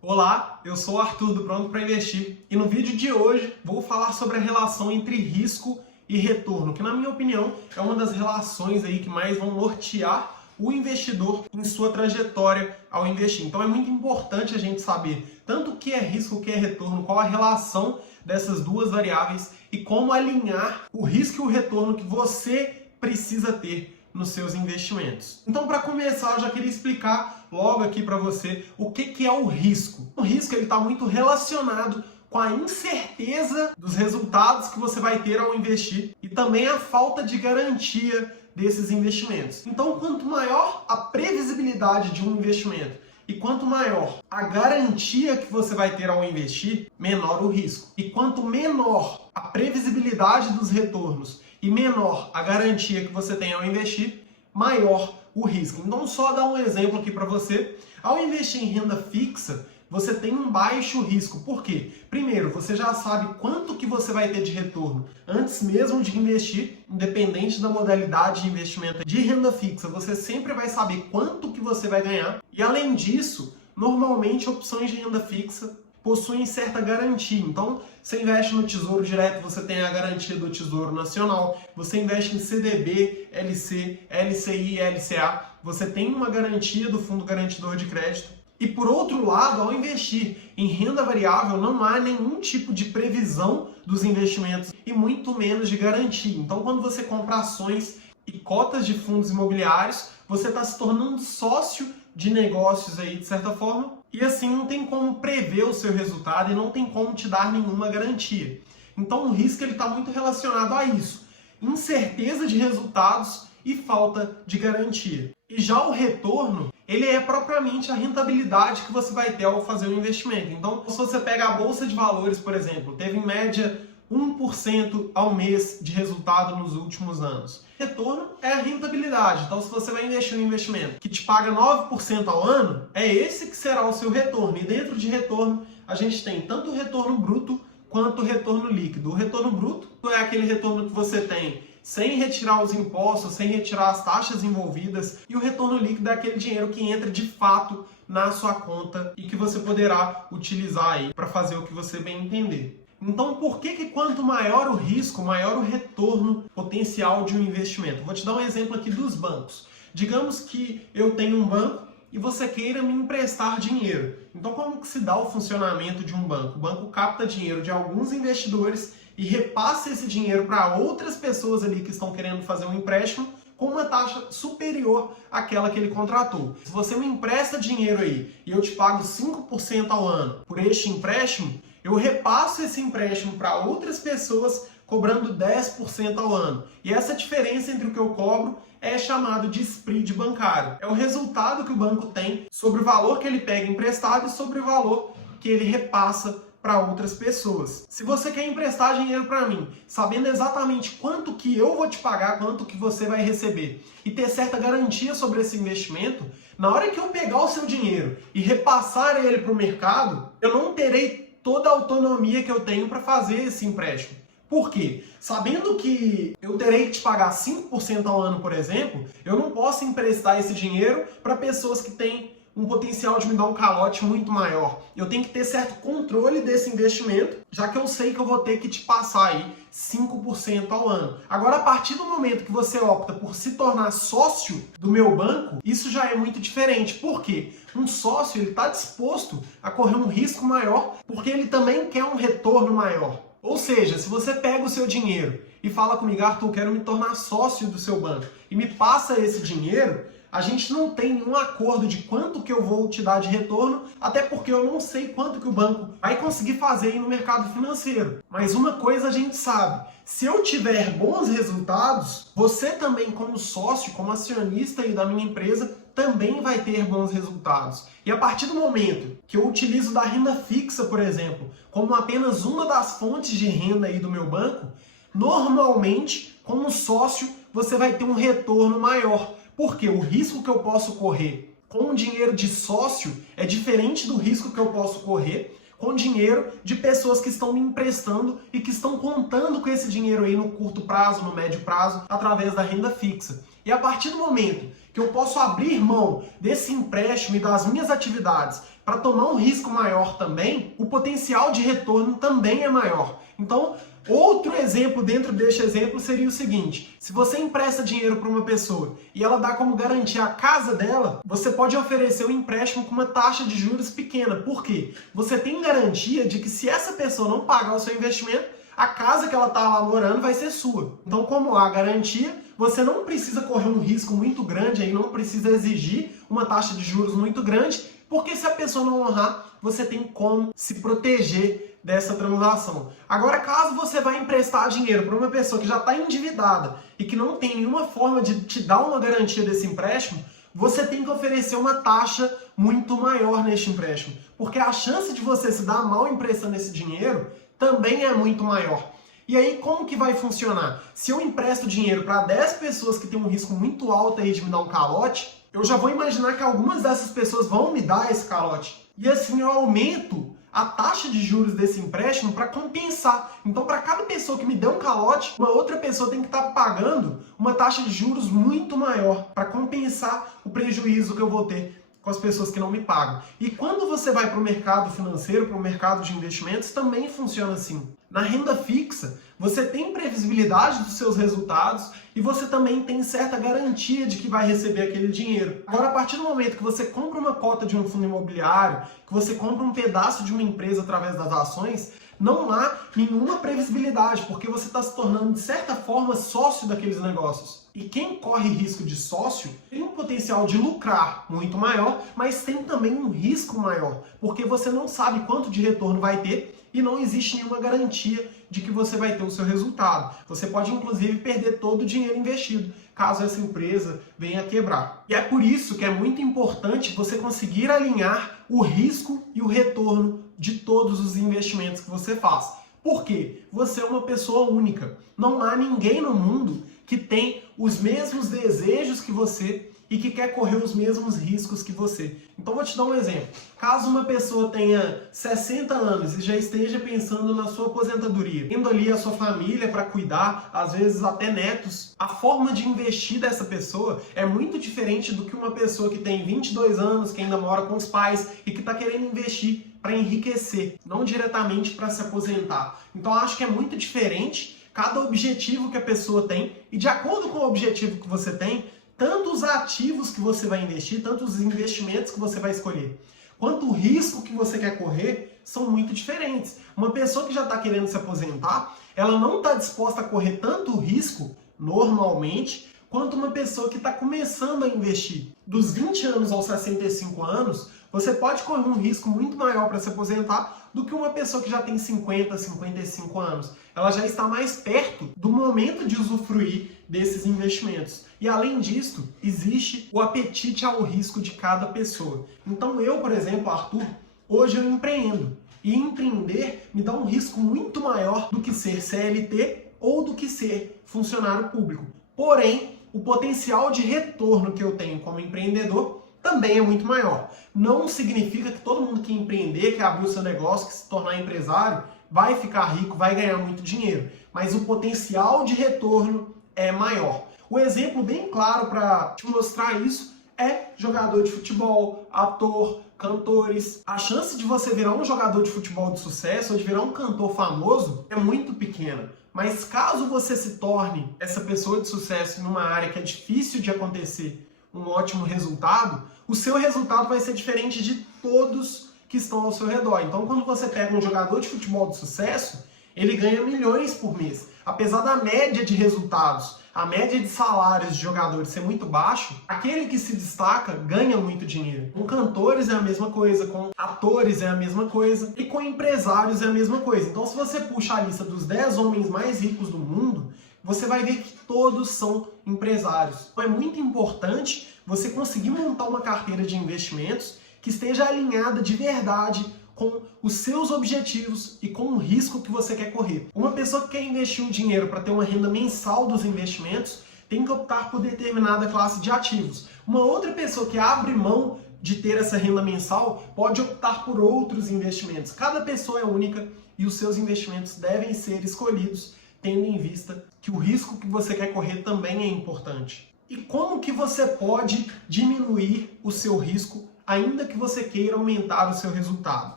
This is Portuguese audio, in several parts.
Olá, eu sou o Arthur do Pronto para Investir e no vídeo de hoje vou falar sobre a relação entre risco e retorno, que na minha opinião é uma das relações aí que mais vão nortear o investidor em sua trajetória ao investir. Então é muito importante a gente saber tanto o que é risco, o que é retorno, qual a relação dessas duas variáveis e como alinhar o risco e o retorno que você precisa ter nos seus investimentos. Então, para começar, eu já queria explicar logo aqui para você o que é o risco. O risco está muito relacionado com a incerteza dos resultados que você vai ter ao investir e também a falta de garantia desses investimentos. Então, quanto maior a previsibilidade de um investimento e quanto maior a garantia que você vai ter ao investir, menor o risco. E quanto menor a previsibilidade dos retornos e menor a garantia que você tem ao investir, maior o risco. Então, só dar um exemplo aqui para você. Ao investir em renda fixa, você tem um baixo risco. Por quê? Primeiro, você já sabe quanto que você vai ter de retorno antes mesmo de investir, independente da modalidade de investimento de renda fixa. Você sempre vai saber quanto que você vai ganhar. E além disso, normalmente opções de renda fixa possuem certa garantia. Então, você investe no Tesouro Direto, você tem a garantia do Tesouro Nacional, você investe em CDB, LC, LCI, LCA, você tem uma garantia do Fundo Garantidor de Crédito. E por outro lado, ao investir em renda variável, não há nenhum tipo de previsão dos investimentos e muito menos de garantia. Então, quando você compra ações e cotas de fundos imobiliários, você está se tornando sócio de negócios aí, de certa forma, e assim não tem como prever o seu resultado e não tem como te dar nenhuma garantia. Então o risco está muito relacionado a isso, incerteza de resultados e falta de garantia. E já o retorno, ele é propriamente a rentabilidade que você vai ter ao fazer o investimento. Então, se você pega a Bolsa de Valores, por exemplo, teve em média 1% ao mês de resultado nos últimos anos. Retorno é a rentabilidade. Então, se você vai investir em um investimento que te paga 9% ao ano, é esse que será o seu retorno. E dentro de retorno, a gente tem tanto o retorno bruto quanto o retorno líquido. O retorno bruto é aquele retorno que você tem sem retirar os impostos, sem retirar as taxas envolvidas. E o retorno líquido é aquele dinheiro que entra de fato na sua conta e que você poderá utilizar aí para fazer o que você bem entender. Então, por que quanto maior o risco, maior o retorno potencial de um investimento? Vou te dar um exemplo aqui dos bancos. Digamos que eu tenho um banco e você queira me emprestar dinheiro. Então, como que se dá o funcionamento de um banco? O banco capta dinheiro de alguns investidores e repassa esse dinheiro para outras pessoas ali que estão querendo fazer um empréstimo com uma taxa superior àquela que ele contratou. Se você me empresta dinheiro aí e eu te pago 5% ao ano por este empréstimo, eu repasso esse empréstimo para outras pessoas cobrando 10% ao ano. E essa diferença entre o que eu cobro é chamado de spread bancário. É o resultado que o banco tem sobre o valor que ele pega emprestado e sobre o valor que ele repassa para outras pessoas. Se você quer emprestar dinheiro para mim, sabendo exatamente quanto que eu vou te pagar, quanto que você vai receber e ter certa garantia sobre esse investimento, na hora que eu pegar o seu dinheiro e repassar ele para o mercado, eu não terei toda a autonomia que eu tenho para fazer esse empréstimo. Por quê? Sabendo que eu terei que te pagar 5% ao ano, por exemplo, eu não posso emprestar esse dinheiro para pessoas que têm um potencial de me dar um calote muito maior. Eu tenho que ter certo controle desse investimento, já que eu sei que eu vou ter que te passar aí 5% ao ano. Agora, a partir do momento que você opta por se tornar sócio do meu banco, isso já é muito diferente. Por quê? Um sócio está disposto a correr um risco maior, porque ele também quer um retorno maior. Ou seja, se você pega o seu dinheiro e fala comigo, Arthur, quero me tornar sócio do seu banco, e me passa esse dinheiro, a gente não tem nenhum acordo de quanto que eu vou te dar de retorno, até porque eu não sei quanto que o banco vai conseguir fazer aí no mercado financeiro. Mas uma coisa a gente sabe, se eu tiver bons resultados, você também como sócio, como acionista aí da minha empresa, também vai ter bons resultados. E a partir do momento que eu utilizo da renda fixa, por exemplo, como apenas uma das fontes de renda aí do meu banco, normalmente, como sócio, você vai ter um retorno maior. Porque o risco que eu posso correr com dinheiro de sócio é diferente do risco que eu posso correr com dinheiro de pessoas que estão me emprestando e que estão contando com esse dinheiro aí no curto prazo, no médio prazo, através da renda fixa. E a partir do momento que eu posso abrir mão desse empréstimo e das minhas atividades para tomar um risco maior também, o potencial de retorno também é maior. Então, outro exemplo dentro deste exemplo seria o seguinte: se você empresta dinheiro para uma pessoa e ela dá como garantia a casa dela, você pode oferecer um empréstimo com uma taxa de juros pequena. Por quê? Você tem garantia de que se essa pessoa não pagar o seu investimento, a casa que ela está lá morando vai ser sua. Então, como há garantia, você não precisa correr um risco muito grande, aí não precisa exigir uma taxa de juros muito grande, porque se a pessoa não honrar, você tem como se proteger dessa transação. Agora, caso você vai emprestar dinheiro para uma pessoa que já está endividada e que não tem nenhuma forma de te dar uma garantia desse empréstimo, você tem que oferecer uma taxa muito maior neste empréstimo, porque a chance de você se dar mal emprestando esse dinheiro também é muito maior. E aí, como que vai funcionar? Se eu empresto dinheiro para 10 pessoas que têm um risco muito alto aí de me dar um calote, eu já vou imaginar que algumas dessas pessoas vão me dar esse calote. E assim eu aumento a taxa de juros desse empréstimo para compensar. Então, para cada pessoa que me der um calote, uma outra pessoa tem que estar pagando uma taxa de juros muito maior para compensar o prejuízo que eu vou ter com as pessoas que não me pagam. E quando você vai para o mercado financeiro, para o mercado de investimentos, também funciona assim. Na renda fixa, você tem previsibilidade dos seus resultados e você também tem certa garantia de que vai receber aquele dinheiro. Agora, a partir do momento que você compra uma cota de um fundo imobiliário, que você compra um pedaço de uma empresa através das ações, não há nenhuma previsibilidade, porque você está se tornando, de certa forma, sócio daqueles negócios. E quem corre risco de sócio tem um potencial de lucrar muito maior, mas tem também um risco maior, porque você não sabe quanto de retorno vai ter e não existe nenhuma garantia de que você vai ter o seu resultado. Você pode, inclusive, perder todo o dinheiro investido, caso essa empresa venha a quebrar. E é por isso que é muito importante você conseguir alinhar o risco e o retorno de todos os investimentos que você faz. Por quê? Você é uma pessoa única. Não há ninguém no mundo que tem os mesmos desejos que você e que quer correr os mesmos riscos que você. Então vou te dar um exemplo. Caso uma pessoa tenha 60 anos e já esteja pensando na sua aposentadoria, tendo ali a sua família para cuidar, às vezes até netos, a forma de investir dessa pessoa é muito diferente do que uma pessoa que tem 22 anos, que ainda mora com os pais e que está querendo investir para enriquecer, não diretamente para se aposentar. Então eu acho que é muito diferente cada objetivo que a pessoa tem, e de acordo com o objetivo que você tem, tanto os ativos que você vai investir, tanto os investimentos que você vai escolher, quanto o risco que você quer correr, são muito diferentes. Uma pessoa que já está querendo se aposentar, ela não está disposta a correr tanto risco, normalmente, quanto uma pessoa que está começando a investir. Dos 20 anos aos 65 anos, você pode correr um risco muito maior para se aposentar do que uma pessoa que já tem 50, 55 anos. Ela já está mais perto do momento de usufruir desses investimentos. E além disso, existe o apetite ao risco de cada pessoa. Então eu, por exemplo, Arthur, hoje eu empreendo. E empreender me dá um risco muito maior do que ser CLT ou do que ser funcionário público. Porém, o potencial de retorno que eu tenho como empreendedor também é muito maior. Não significa que todo mundo que empreender, que abrir o seu negócio, que se tornar empresário, vai ficar rico, vai ganhar muito dinheiro. Mas o potencial de retorno é maior. O exemplo bem claro para te mostrar isso é jogador de futebol, ator, cantores. A chance de você virar um jogador de futebol de sucesso ou de virar um cantor famoso é muito pequena. Mas caso você se torne essa pessoa de sucesso numa área que é difícil de acontecer um ótimo resultado, o seu resultado vai ser diferente de todos que estão ao seu redor. Então, quando você pega um jogador de futebol de sucesso, ele ganha milhões por mês. Apesar da média de resultados, a média de salários de jogadores ser muito baixo, aquele que se destaca ganha muito dinheiro. Com cantores é a mesma coisa, com atores é a mesma coisa e com empresários é a mesma coisa. Então, se você puxa a lista dos 10 homens mais ricos do mundo, você vai ver que todos são empresários. Então é muito importante você conseguir montar uma carteira de investimentos que esteja alinhada de verdade com os seus objetivos e com o risco que você quer correr. Uma pessoa que quer investir um dinheiro para ter uma renda mensal dos investimentos tem que optar por determinada classe de ativos. Uma outra pessoa que abre mão de ter essa renda mensal pode optar por outros investimentos. Cada pessoa é única e os seus investimentos devem ser escolhidos tendo em vista que o risco que você quer correr também é importante. E como que você pode diminuir o seu risco ainda que você queira aumentar o seu resultado?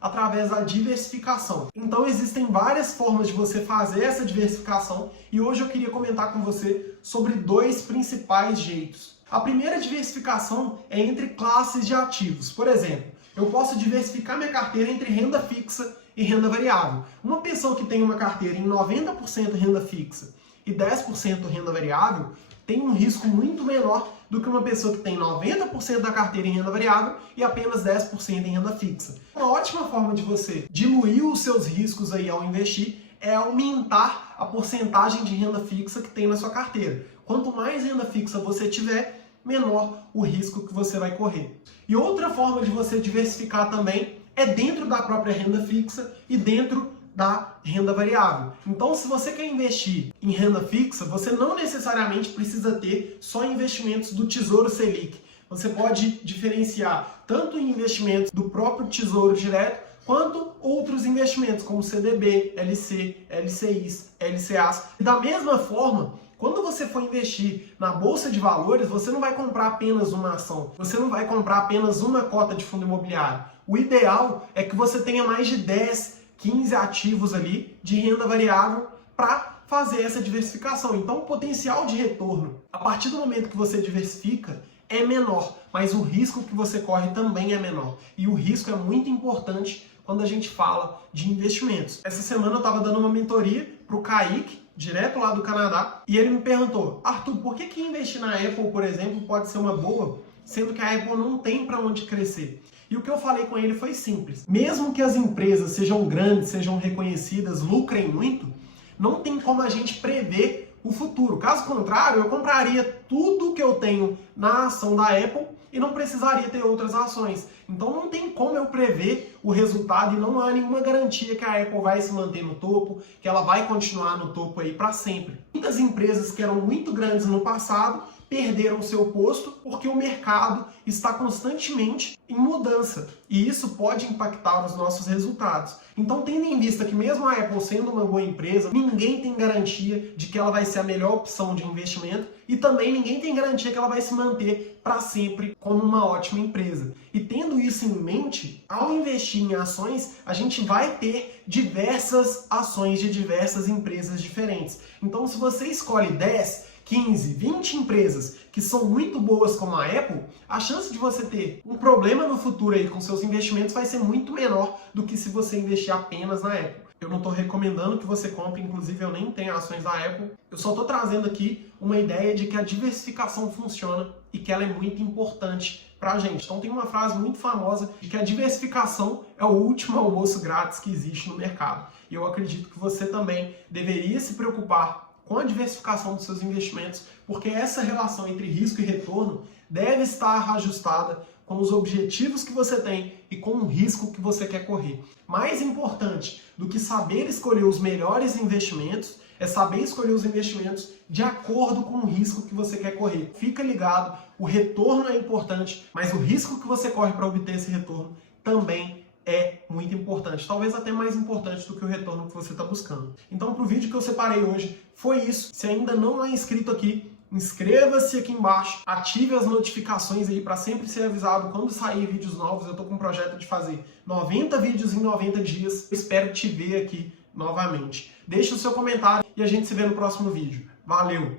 Através da diversificação. Então existem várias formas de você fazer essa diversificação e hoje eu queria comentar com você sobre dois principais jeitos. A primeira diversificação é entre classes de ativos. Por exemplo, eu posso diversificar minha carteira entre renda fixa e renda variável. Uma pessoa que tem uma carteira em 90% renda fixa e 10% renda variável tem um risco muito menor do que uma pessoa que tem 90% da carteira em renda variável e apenas 10% em renda fixa. Uma ótima forma de você diluir os seus riscos aí ao investir é aumentar a porcentagem de renda fixa que tem na sua carteira. Quanto mais renda fixa você tiver, menor o risco que você vai correr. E outra forma de você diversificar também é dentro da própria renda fixa e dentro da renda variável. Então, se você quer investir em renda fixa, você não necessariamente precisa ter só investimentos do Tesouro Selic. Você pode diferenciar tanto em investimentos do próprio Tesouro Direto, quanto outros investimentos, como CDB, LC, LCIs, LCAs. E da mesma forma, quando você for investir na Bolsa de Valores, você não vai comprar apenas uma ação, você não vai comprar apenas uma cota de fundo imobiliário. O ideal é que você tenha mais de 10, 15 ativos ali de renda variável para fazer essa diversificação. Então, o potencial de retorno, a partir do momento que você diversifica, é menor, mas o risco que você corre também é menor. E o risco é muito importante quando a gente fala de investimentos. Essa semana eu estava dando uma mentoria para o Kaique, direto lá do Canadá, e ele me perguntou: Arthur, por que investir na Apple, por exemplo, pode ser uma boa, sendo que a Apple não tem para onde crescer? E o que eu falei com ele foi simples. Mesmo que as empresas sejam grandes, sejam reconhecidas, lucrem muito, não tem como a gente prever o futuro. Caso contrário, eu compraria tudo que eu tenho na ação da Apple e não precisaria ter outras ações. Então não tem como eu prever o resultado e não há nenhuma garantia que a Apple vai se manter no topo, que ela vai continuar no topo aí para sempre. Muitas empresas que eram muito grandes no passado perderam seu posto porque o mercado está constantemente em mudança e isso pode impactar os nossos resultados. Então, tendo em vista que mesmo a Apple sendo uma boa empresa, ninguém tem garantia de que ela vai ser a melhor opção de investimento e também ninguém tem garantia que ela vai se manter para sempre como uma ótima empresa. E tendo isso em mente, ao investir em ações, a gente vai ter diversas ações de diversas empresas diferentes. Então, se você escolhe 10, 15, 20 empresas que são muito boas como a Apple, a chance de você ter um problema no futuro aí com seus investimentos vai ser muito menor do que se você investir apenas na Apple. Eu não estou recomendando que você compre, inclusive eu nem tenho ações da Apple. Eu só estou trazendo aqui uma ideia de que a diversificação funciona e que ela é muito importante para a gente. Então tem uma frase muito famosa de que a diversificação é o último almoço grátis que existe no mercado. E eu acredito que você também deveria se preocupar com a diversificação dos seus investimentos, porque essa relação entre risco e retorno deve estar ajustada com os objetivos que você tem e com o risco que você quer correr. Mais importante do que saber escolher os melhores investimentos é saber escolher os investimentos de acordo com o risco que você quer correr. Fica ligado, o retorno é importante, mas o risco que você corre para obter esse retorno também é muito importante, talvez até mais importante do que o retorno que você está buscando. Então, para o vídeo que eu separei hoje, foi isso. Se ainda não é inscrito aqui, inscreva-se aqui embaixo, ative as notificações aí para sempre ser avisado quando sair vídeos novos. Eu estou com um projeto de fazer 90 vídeos em 90 dias. Eu espero te ver aqui novamente. Deixe o seu comentário e a gente se vê no próximo vídeo. Valeu!